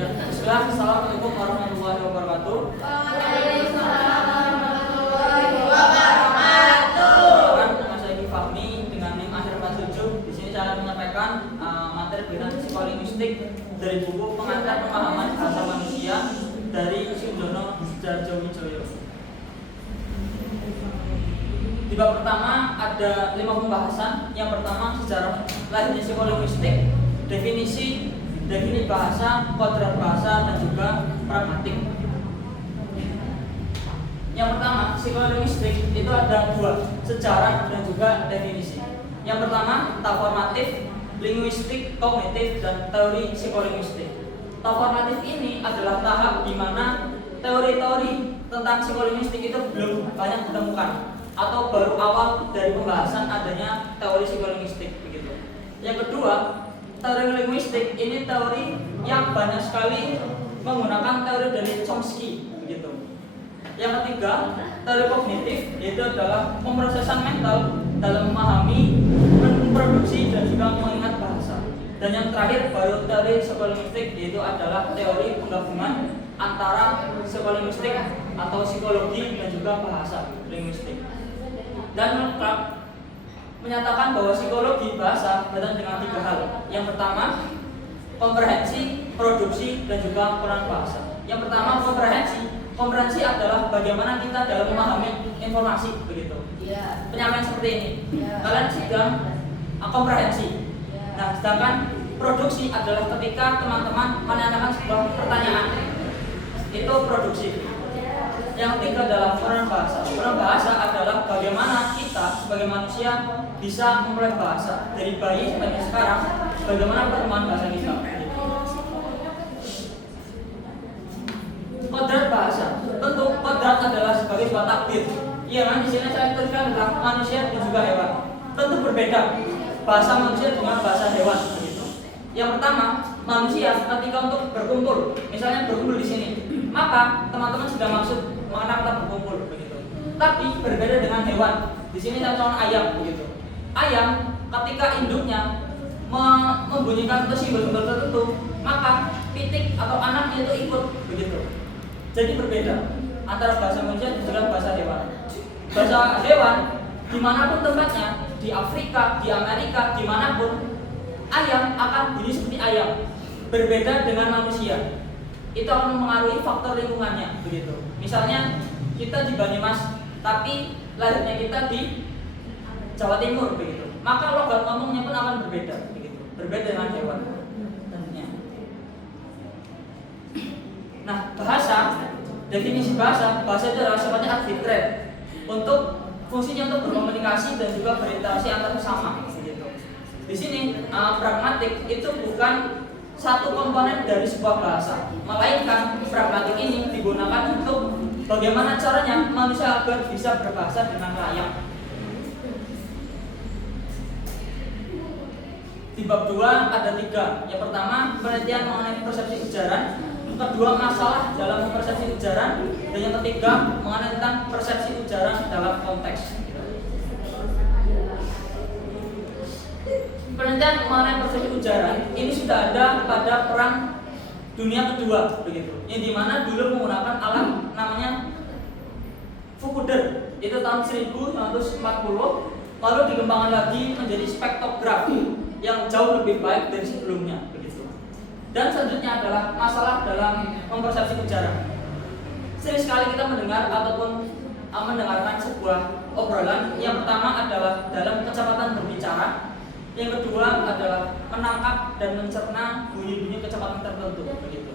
Ya, bismillah. Assalamualaikum warahmatullahi wabarakatuh. Waalaikumsalam warahmatullahi wabarakatuh. Nama saya Egi Fahmi dengan NIM akhir 47. Di sini saya akan menyampaikan materi pilihan psikolinguistik dari buku Pengantar Pemahaman Bahasa Manusia dari Sundono Djardjowijoyo. Di bab pertama ada 5 pembahasan. Yang pertama sejarah lahirnya psikolinguistik, definisi bahasa, kodrat bahasa, dan juga pragmatik. Yang pertama, psikolinguistik itu ada 2, sejarah dan juga definisi. Yang pertama, tahap formatif, linguistik, kognitif, dan teori psikolinguistik. Tahap formatif ini adalah tahap di mana teori-teori tentang psikolinguistik itu belum banyak ditemukan atau baru awal dari pembahasan adanya teori psikolinguistik begitu. Yang kedua, teori linguistik ini teori yang banyak sekali menggunakan teori dari Chomsky begitu. Yang ketiga, teori kognitif yaitu adalah pemrosesan mental dalam memahami, memproduksi dan juga mengingat bahasa. Dan yang terakhir baru teori psikolinguistik yaitu adalah teori penggabungan antara psikolinguistik atau psikologi dan juga bahasa linguistik. Dan lengkap menyatakan bahwa psikologi bahasa berkaitan dengan 3 hal. Yang pertama, komprehensi, produksi, dan juga peran bahasa. Yang pertama, komprehensi adalah bagaimana kita dalam memahami informasi begitu. Penyampaian seperti ini. Kalian sedang komprehensi. Nah, sedangkan produksi adalah ketika teman-teman menanyakan sebuah pertanyaan. Itu produksi. Yang ketiga adalah peran bahasa. Peran bahasa adalah bagaimana kita sebagai manusia bisa memulai bahasa dari bayi sampai sekarang. Bagaimana perkembangan bahasa kita. Kodrat bahasa. Tentu kodrat adalah sebagai sebuah takdir. Iya kan? Di sini saya tuliskan tentang manusia dan juga hewan. Tentu berbeda bahasa manusia dengan bahasa hewan. Begitu. Yang pertama, manusia ketika untuk berkumpul, misalnya berkumpul di sini, maka teman-teman sudah maksud mengenal kata berkumpul begitu. Tapi berbeda dengan hewan. Di sini saya contoh ayam begitu. Ayam ketika induknya membunyikan simbol-simbol tertentu, maka pitik atau anaknya itu ikut begitu. Jadi berbeda antara bahasa manusia dan juga bahasa hewan. Bahasa hewan dimanapun tempatnya, di Afrika, di Amerika, dimanapun, ayam akan bunyi seperti ayam. Berbeda dengan manusia. Itu akan mempengaruhi faktor lingkungannya begitu. Misalnya kita di Banyumas, tapi lahirnya kita di Jawa Timur begitu. Maka logat ngomongnya pun akan berbeda begitu. Berbeda dengan hewan tentunya. Nah, definisi bahasa itu adalah sifatnya arbitrary untuk fungsinya untuk berkomunikasi dan juga berinteraksi antar sesama begitu. Di sini pragmatik itu bukan satu komponen dari sebuah bahasa, melainkan pragmatik ini digunakan untuk bagaimana caranya manusia agar bisa berbahasa dengan layak. Di bab 2 ada 3. Yang pertama, penelitian mengenai persepsi ujaran. Yang kedua, masalah dalam persepsi ujaran. Dan yang ketiga, mengenai tentang persepsi ujaran dalam konteks. Penelitian mengenai persepsi ujaran ini sudah ada pada Perang Dunia Kedua begitu. Yang dimana dulu menggunakan alat namanya Fukuder itu tahun 1940, lalu dikembangkan lagi menjadi spektrografi yang jauh lebih baik dari sebelumnya begitu. Dan selanjutnya adalah masalah dalam mempersepsi ujaran. Sering sekali kita mendengar ataupun mendengarkan sebuah obrolan. Yang pertama adalah dalam kecepatan berbicara. Yang kedua adalah menangkap dan mencerna bunyi-bunyi kecepatan tertentu begitu.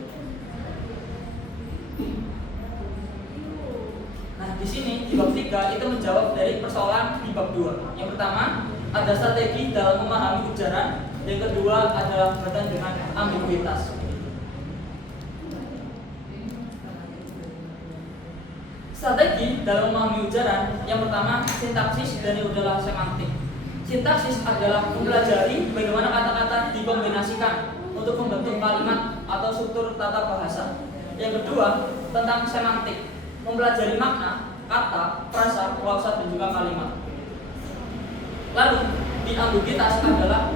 Nah, di sini di bab 3 itu menjawab dari persoalan di bab 2. Yang pertama, ada strategi dalam memahami ujaran. Yang kedua adalah berkaitan dengan ambiguitas. Strategi dalam memahami ujaran, yang pertama sintaksis dan yang adalah semantik. Sintaksis adalah mempelajari bagaimana kata-kata dikombinasikan untuk membentuk kalimat atau struktur tata bahasa. Yang kedua, tentang semantik, mempelajari makna, kata, frasa, klausa, dan juga kalimat. Lalu, di ambiguitas adalah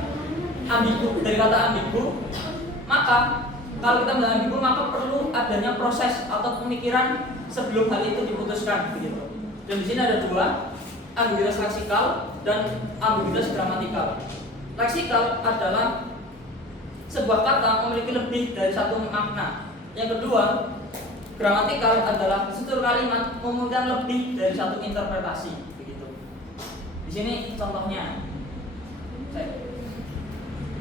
ambigu, dari kata ambigu, maka kalau kita mendalam ambiguum maka perlu adanya proses atau pemikiran sebelum hal itu diputuskan begitu. Dan di sini ada dua, ambiguitas leksikal dan ambiguitas gramatikal. Leksikal adalah sebuah kata memiliki lebih dari satu makna. Yang kedua, gramatikal adalah struktur kalimat memiliki lebih dari satu interpretasi begitu. Di sini contohnya,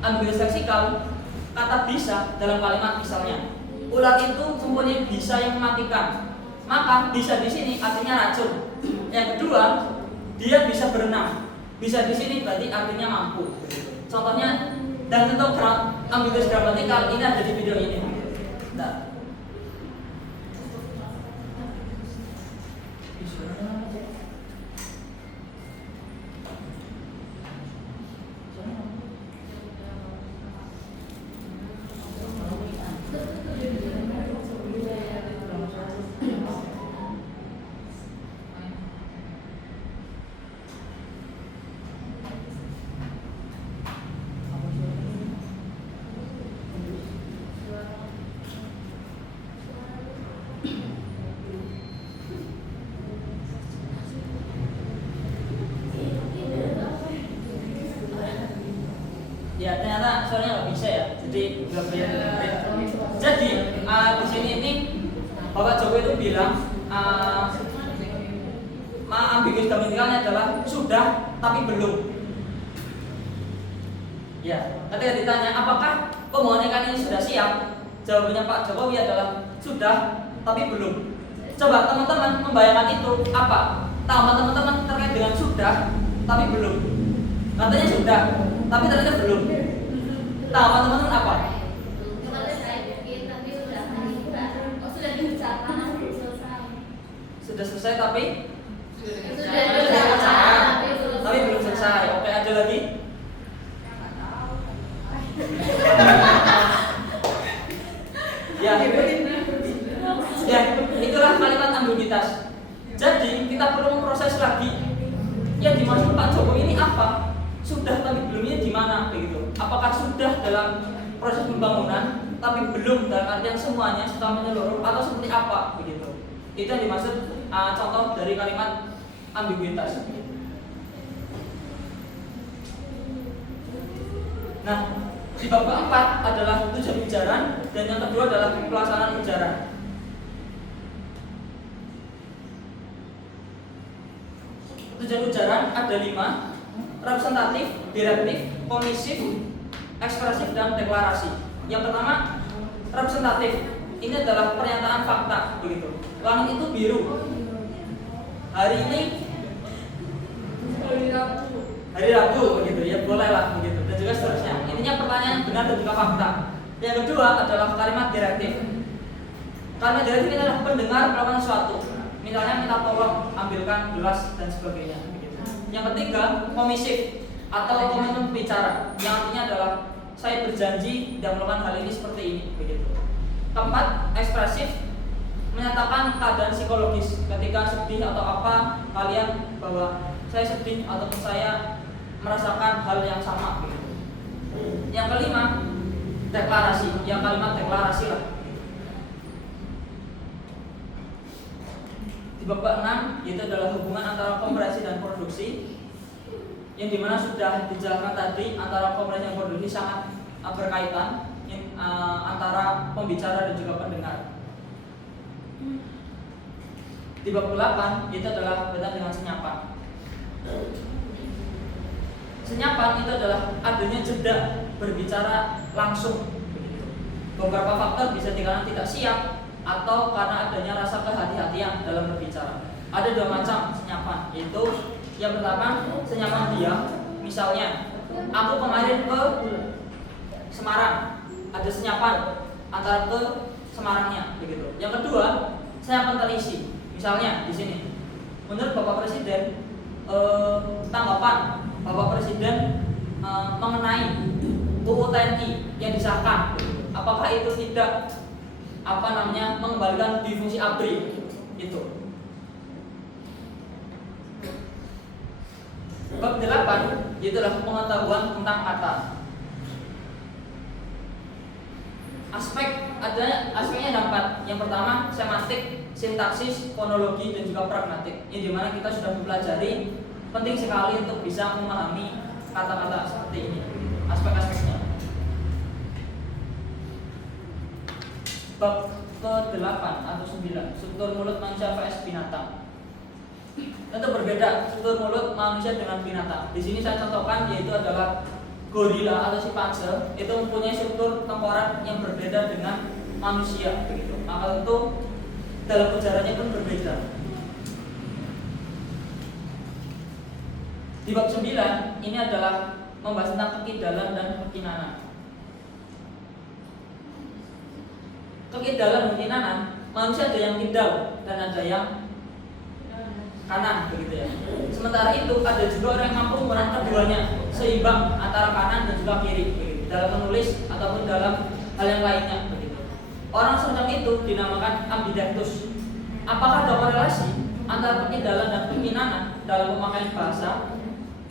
ambiguitas leksikal, kata bisa dalam kalimat misalnya, ular itu mempunyai bisa yang mematikan, maka bisa di sini artinya racun. Yang kedua, dia bisa berenang, bisa di sini berarti artinya mampu. Contohnya, dan untuk ambiguitas gramatikal ini ada di video ini. Nah. Ya ternyata soalnya nggak bisa ya, jadi nggak boleh. Jadi di sini ini Bapak Jokowi itu bilang ambiguitas gramatikal adalah sudah tapi belum. Ya, ketika ditanya apakah pemohon ikan ini sudah siap, jawabannya Pak Jokowi adalah sudah tapi belum. Coba teman-teman membayangkan itu apa? Tahu teman-teman terkait dengan sudah tapi belum. Katanya sudah, tapi ternyata belum. Tahu teman-teman apa? Sudah selesai tapi tapi belum selesai. Oke, ada lagi? Ya, itulah kalimat ambiguitas. Jadi kita perlu memproses lagi. Yang dimaksud Pak Jokowi ini apa? Sudah tapi belumnya di mana begitu? Apakah sudah dalam proses pembangunan tapi belum dalam artian semuanya setelah menyeluruh atau seperti apa begitu? Itu yang dimaksud contoh dari kalimat ambiguitas. Nah, di bab keempat adalah tujuan ujaran dan yang kedua adalah pelaksanaan ujaran. Tujuan ujaran ada 5: representatif, direktif, komisif, ekspresif, dan deklarasi. Yang pertama, representatif. Ini adalah pernyataan fakta begitu. Langit itu biru. Hari ini hari Rabu begitu ya, bolehlah begitu dan juga seterusnya. Intinya pertanyaan benar dan juga fakta. Yang kedua adalah kalimat direktif. Kalimat direktif ini adalah pendengar melakukan sesuatu. Misalnya minta tolong ambilkan gelas dan sebagainya. Yang ketiga, komisif atau komitmen bicara, yang artinya adalah saya berjanji tidak melakukan hal ini seperti ini begitu. Keempat, ekspresif, menyatakan keadaan psikologis ketika sedih atau apa kalian bahwa saya sedih atau saya merasakan hal yang sama begitu. Yang kelima, deklarasi, yang kalimat deklarasi lah. Bab ke-6 yaitu adalah hubungan antara kompresi dan produksi, yang dimana sudah dijelaskan tadi antara kompresi dan produksi sangat berkaitan antara pembicara dan juga pendengar. Di bab ke-8 itu adalah berkaitan dengan senyapan. Senyapan itu adalah adanya jeda berbicara langsung. Beberapa faktor bisa dikarenakan tidak siap atau karena adanya rasa kehati-hatian dalam berbicara. Ada 2 macam senyapan, yaitu yang pertama senyapan diam. Misalnya, aku kemarin ke Semarang, ada senyapan antara ke Semarangnya, begitu. Yang kedua, senyapan terisi. Misalnya di sini, menurut Bapak Presiden, tanggapan Bapak Presiden mengenai UU TNI yang disahkan, apakah itu tidak mengembalikan difungsi ABRI itu. Bab 8 yaitu adalah pengetahuan tentang kata. Aspek ada aspeknya ada 4. Yang pertama semantik, sintaksis, fonologi, dan juga pragmatik. Yang dimana kita sudah mempelajari penting sekali untuk bisa memahami kata-kata seperti ini, aspek-aspeknya. Bab ke-8 atau 9, struktur mulut manusia vs binatang. Tentu berbeda struktur mulut manusia dengan binatang. Di sini saya contohkan yaitu adalah gorila atau simpanse itu mempunyai struktur tengkorak yang berbeda dengan manusia begitu. Maka tentu dalam ujarannya pun berbeda. Di bab 9 ini adalah membahas tentang kekidalan dan kekinanan. Kekidalan dan kekinanan, manusia ada yang kidal dan ada yang kanan begitu ya. Sementara itu ada juga orang yang mampu memerankan keduanya, seimbang antara kanan dan juga kiri begitu, dalam menulis ataupun dalam hal yang lainnya begitu. Orang semacam itu dinamakan ambidextrus. Apakah ada korelasi antara kekidalan dan kekinanan dalam pemakaian bahasa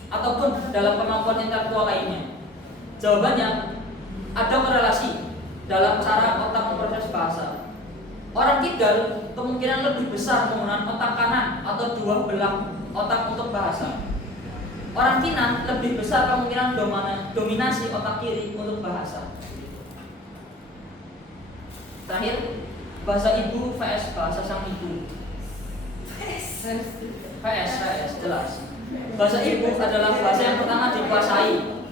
ataupun dalam kemampuan intelektual lainnya? Jawabannya ada korelasi dalam cara otak memproses bahasa. Orang kidal kemungkinan lebih besar menggunakan otak kanan atau dua belah otak untuk bahasa. Orang kinan lebih besar kemungkinan dominasi otak kiri untuk bahasa. Terakhir, bahasa ibu vs bahasa sang ibu. VS jelas. Bahasa ibu adalah bahasa yang pertama dikuasai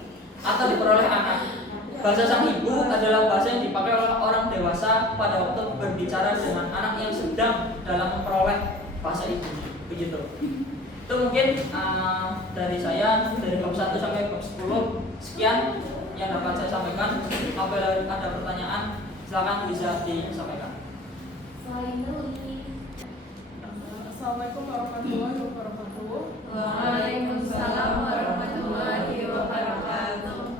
atau diperoleh anak. Bahasa sang ibu adalah bahasa yang dipakai oleh orang dewasa pada waktu berbicara dengan anak yang sedang dalam memperoleh bahasa ibu. Begitu. Itu mungkin dari saya dari bab 1 sampai bab 10. Sekian yang dapat saya sampaikan. Apabila ada pertanyaan silakan bisa disampaikan. Assalamualaikum warahmatullahi wabarakatuh. Waalaikumsalam warahmatullahi wabarakatuh.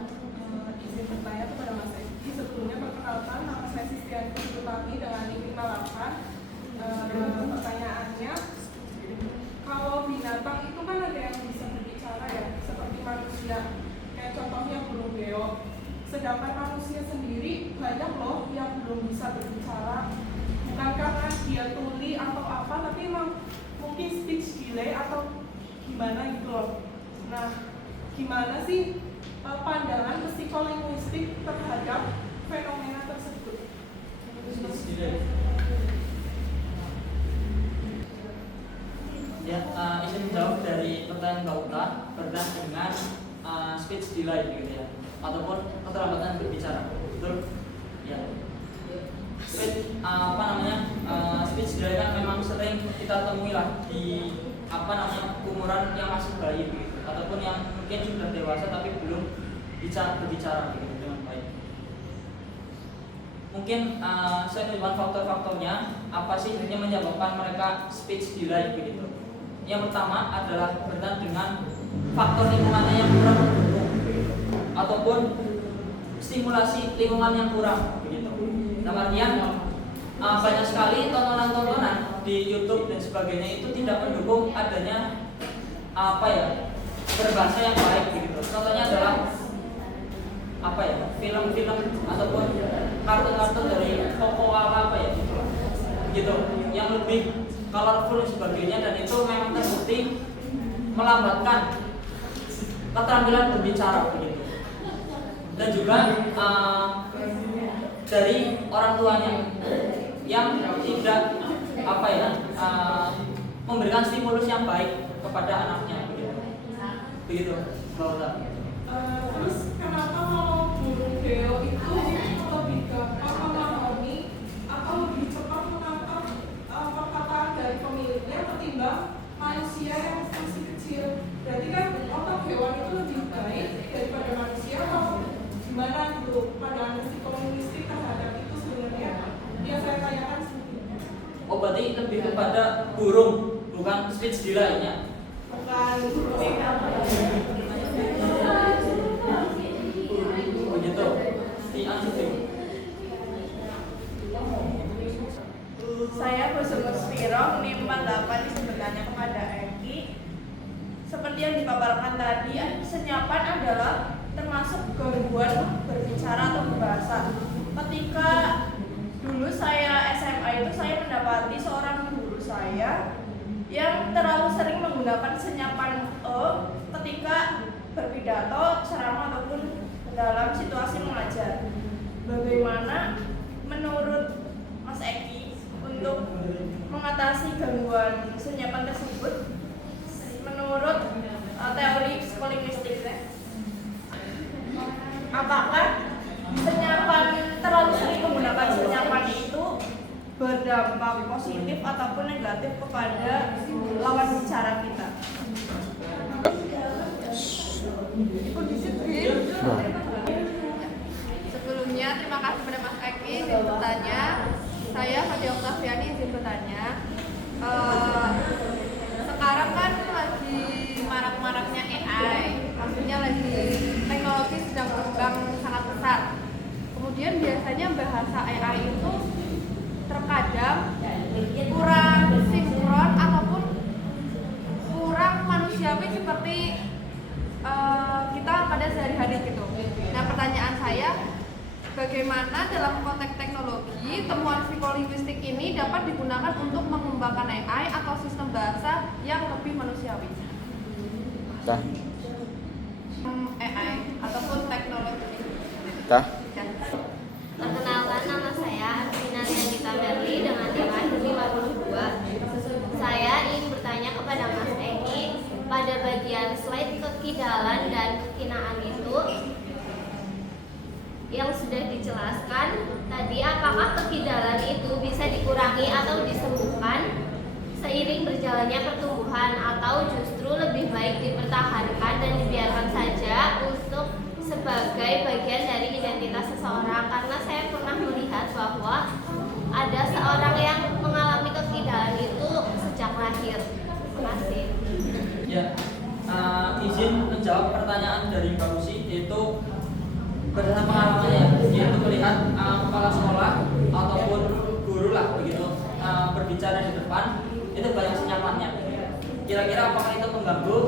Izin bertanya kepada Mas Eki. Sebelumnya perkenalkan, nama saya Sistiani Putami dengan NIK 58. Pertanyaannya, kalau binatang itu kan ada yang bisa berbicara ya, seperti manusia. Kayak contohnya burung beo. Sedangkan manusia sendiri banyak loh yang belum bisa berbicara. Bukan karena dia tuli atau apa, tapi emang mungkin speech delay atau gimana gitu loh. Nah, gimana sih pandangan psikolinguistik terhadap fenomena tersebut? Ya, izin menjawab dari pertanyaan Mbak Uta berkaitan dengan speech delay gitu ya, ataupun keterlambatan berbicara. Betul? Ya. Speech speech delay kan memang sering kita temui lah di umuran yang masih bayi gitu, ataupun yang mungkin sudah dewasa tapi belum bisa berbicara gitu dengan baik. Mungkin saya menyebutkan faktor-faktornya apa sih yang menyebabkan mereka speech delay begitu. Yang pertama adalah berkaitan dengan faktor lingkungannya yang kurang mendukung ataupun stimulasi lingkungan yang kurang begitu. Dalam artian banyak sekali tontonan-tontonan di YouTube dan sebagainya itu tidak mendukung adanya berbahasa yang baik begitu. Contohnya adalah film-film ataupun kartun-kartun dari Coca-Cola gitu yang lebih colorful dan sebagainya, dan itu memang terbukti melambatkan keterampilan berbicara begitu. Dan juga dari orang tuanya yang tidak memberikan stimulus yang baik kepada anaknya begitu Mbak Uta. Terus kenapa kalau burung beo itu lebih gampang memahami atau lebih cepat menangkap perkataan dari pemiliknya ketimbang manusia yang masih kecil? Berarti kan otak hewan itu lebih baik daripada manusia, atau gimana gitu pandangan psikolinguistik terhadap itu sebenarnya yang saya tanyakan sebelumnya? Oh, berarti lebih kepada burung, bukan speech delay-nya? Bukan burung begitu. Saya Bosumur Spiro, NIM 48 sebenarnya kepada Eki. Seperti yang dipaparkan tadi, kesenyapan adalah termasuk gangguan berbicara atau berbahasa. Ketika terlalu sering menggunakan senyapan e ketika berpidato, ceramah ataupun dalam situasi mengajar. Bagaimana menurut Mas Eki untuk mengatasi gangguan senyapan tersebut menurut teori psikolinguistiknya? Apakah senyapan terlalu sering menggunakan senyapan itu berdampak positif ataupun negatif kepada lawan bicara kita? Sebelumnya terima kasih kepada Mas Eki izin bertanya. Saya Fatia Oktaviani izin bertanya. Sekarang kan lagi marak-maraknya AI, maksudnya lagi teknologi sedang berkembang sangat pesat. Kemudian biasanya bahasa AI itu terkadang kurang sinkron ataupun kurang manusiawi seperti kita pada sehari-hari gitu. Nah, pertanyaan saya, bagaimana dalam konteks teknologi temuan psikolinguistik ini dapat digunakan untuk mengembangkan AI atau sistem bahasa yang lebih manusiawi? AI ataupun teknologi. Perkenalkan, nama saya Arvina Rianita Merli dengan NIM akhir 52. Saya ingin bertanya kepada Mas Eki, pada bagian slide kekidalan dan kekinaan itu yang sudah dijelaskan tadi, apakah kekidalan itu bisa dikurangi atau disembuhkan seiring berjalannya pertumbuhan, atau justru lebih baik dipertahankan dan dibiarkan saja untuk sebagai bagian dari identitas seseorang? Karena saya pernah melihat bahwa ada seorang yang mengalami kekidalan itu sejak lahir. Terima kasih. Ya, izin menjawab pertanyaan dari Mbak Usi, yaitu berdasarkan pengalamannya, yaitu melihat kepala sekolah ataupun guru lah begitu berbicara di depan, itu banyak senyapannya. Kira-kira apakah itu mengganggu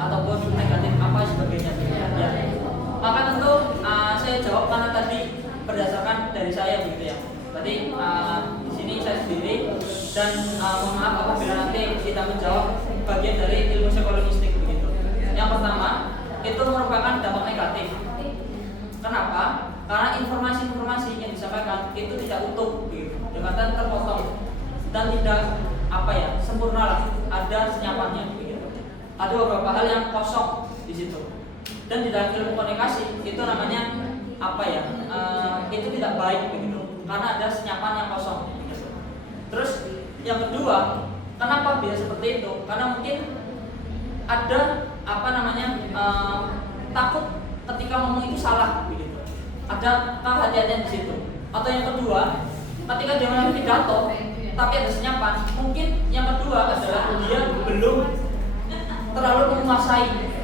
ataupun negatif apa sebagainya? Ya. Maka tentu saya jawab karena tadi berdasarkan dari saya begitu ya. Berarti di sini saya sendiri dan mohon maaf apabila nanti kita menjawab bagian dari ilmu psikolinguistik begitu. Yang pertama itu merupakan dampak negatif. Kenapa? Karena informasi-informasi yang disampaikan itu tidak utuh begitu, dengan terpotong dan tidak sempurna lah, ada senyapannya begitu. Ada beberapa hal yang kosong di situ. Dan di dalam ilmu komunikasi itu namanya itu tidak baik begitu, karena ada senyapan yang kosong begitu. Terus yang kedua, kenapa bisa seperti itu? Karena mungkin ada takut ketika ngomong itu salah begitu. Ada kehati-hatian di situ. Atau yang kedua, ketika dia mengalami pidato tapi ada senyapan, mungkin yang kedua adalah dia belum terlalu menguasai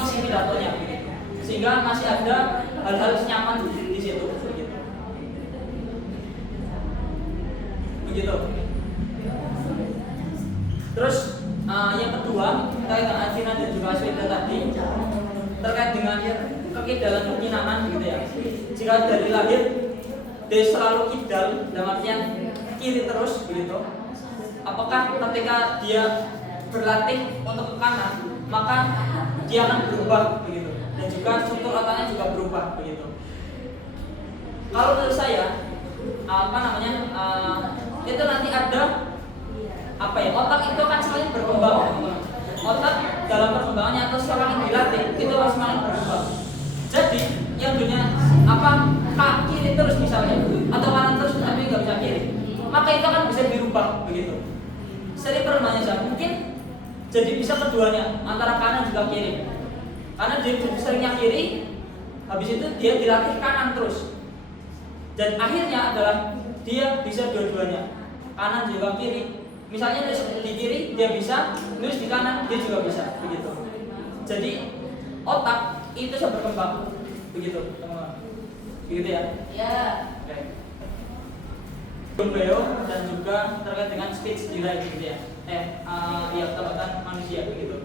isi pidatonya begitu. Sehingga masih ada hal-hal senyapan di situ begitu. Begitu. Terus yang kedua terkait dengan Alvina dan juga Aswida tadi terkait dengan kekidalan kekinaan gitu ya. Jika dari lahir dia selalu kidal dalam artian kiri terus begitu, apakah ketika dia berlatih untuk ke kanan maka dia akan berubah begitu, dan juga struktur otaknya juga berubah begitu? Kalau menurut saya itu nanti ada otak itu akan semakin berkembang. Otak dalam perkembangannya atau semakin dilatih itu akan semakin berkembang. Jadi yang dunia kiri terus misalnya atau kanan terus tapi nggak bisa kiri, maka itu akan bisa dirubah begitu. Sering permainnya saya mungkin jadi bisa keduanya, antara kanan juga kiri. Karena dia seringnya kiri, habis itu dia dilatih kanan terus. Dan akhirnya adalah dia bisa dua-duanya, kanan juga kiri. Misalnya nulis di kiri dia bisa, nulis di kanan dia juga bisa begitu. Jadi otak itu bisa berkembang begitu, teman-teman. Begitu ya? Ya. Oke. Beo dan juga terkait dengan speech delay gitu ya. Kecepatan manusia begitu.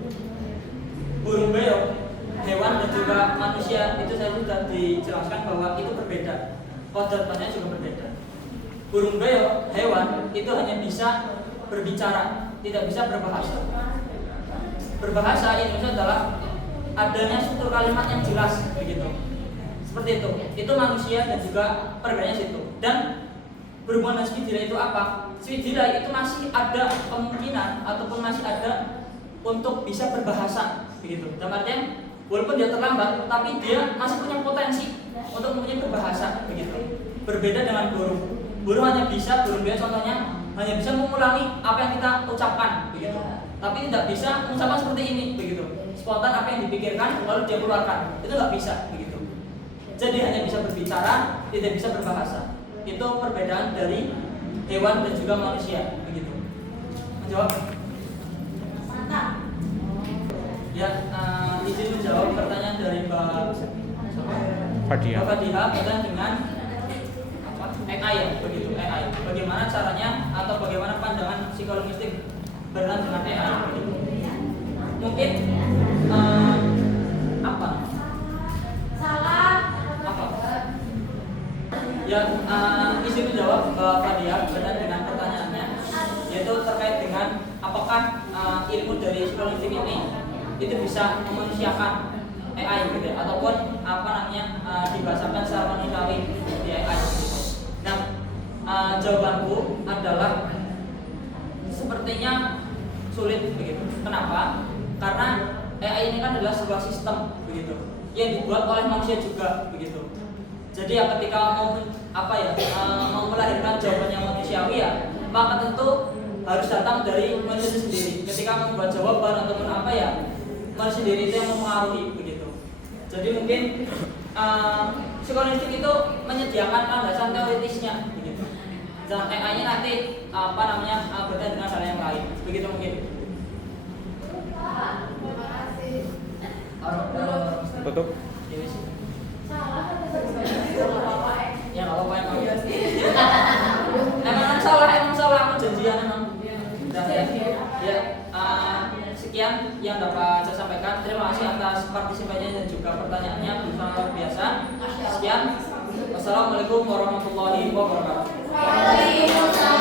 Burung beo, hewan dan juga manusia itu saya sudah dijelaskan bahwa itu berbeda. Kodratnya juga berbeda. Burung beo, hewan itu hanya bisa berbicara, tidak bisa berbahasa. Berbahasa Indonesia adalah adanya struktur kalimat yang jelas begitu. Seperti itu. Itu manusia dan juga perbedaannya situ. Dan berhubungan dengan Swidira itu apa? Swidira itu masih ada kemungkinan ataupun masih ada untuk bisa berbahasa begitu. Dalam artian walaupun dia terlambat, tapi dia masih punya potensi untuk mempunyai berbahasa begitu. Berbeda dengan burung. Burung hanya bisa, burung dia contohnya hanya bisa mengulangi apa yang kita ucapkan begitu. Tapi tidak bisa mengucapkan seperti ini begitu. Spontan apa yang dipikirkan lalu dia keluarkan. Itu nggak bisa begitu. Jadi hanya bisa berbicara, tidak bisa berbahasa. Itu perbedaan dari hewan dan juga manusia begitu. Menjawab? Ya, izin menjawab pertanyaan dari Mbak Fadia. Mbak Fadia berkaitan dengan AI ya, begitu AI. Bagaimana caranya atau bagaimana pandangan psikolinguistik berkaitan dengan AI? Begitu. Mungkin apa? Ya, izin menjawab Mbak Fadia berkaitan dengan pertanyaannya, yaitu terkait dengan apakah ilmu dari psikolinguistik ini itu bisa memanusiakan AI gitu ya, ataupun apa namanya dibahasakan secara manusiawi di AI gitu. Nah, jawabanku adalah sepertinya sulit begitu. Kenapa? Karena AI ini kan adalah sebuah sistem begitu yang dibuat oleh manusia juga begitu. Jadi ya ketika mau mau melahirkan jawaban yang manusiawi ya, maka tentu harus datang dari manusia sendiri. Ketika membuat jawaban ataupun apa ya, manusia sendiri itu yang mempengaruhi begitu. Jadi mungkin psikolinguistik itu menyediakan landasan teoritisnya begitu. Dan AI-nya nanti berkaitan dengan hal yang lain. Begitu mungkin. Tutup. Ya nggak apa-apa emang. Emang salah aku janjian emang. Ya, sekian yang dapat saya sampaikan. Terima kasih atas partisipasinya dan juga pertanyaannya, berusaha luar biasa. Sekian. Wassalamualaikum warahmatullahi wabarakatuh. Waalaikumsalam.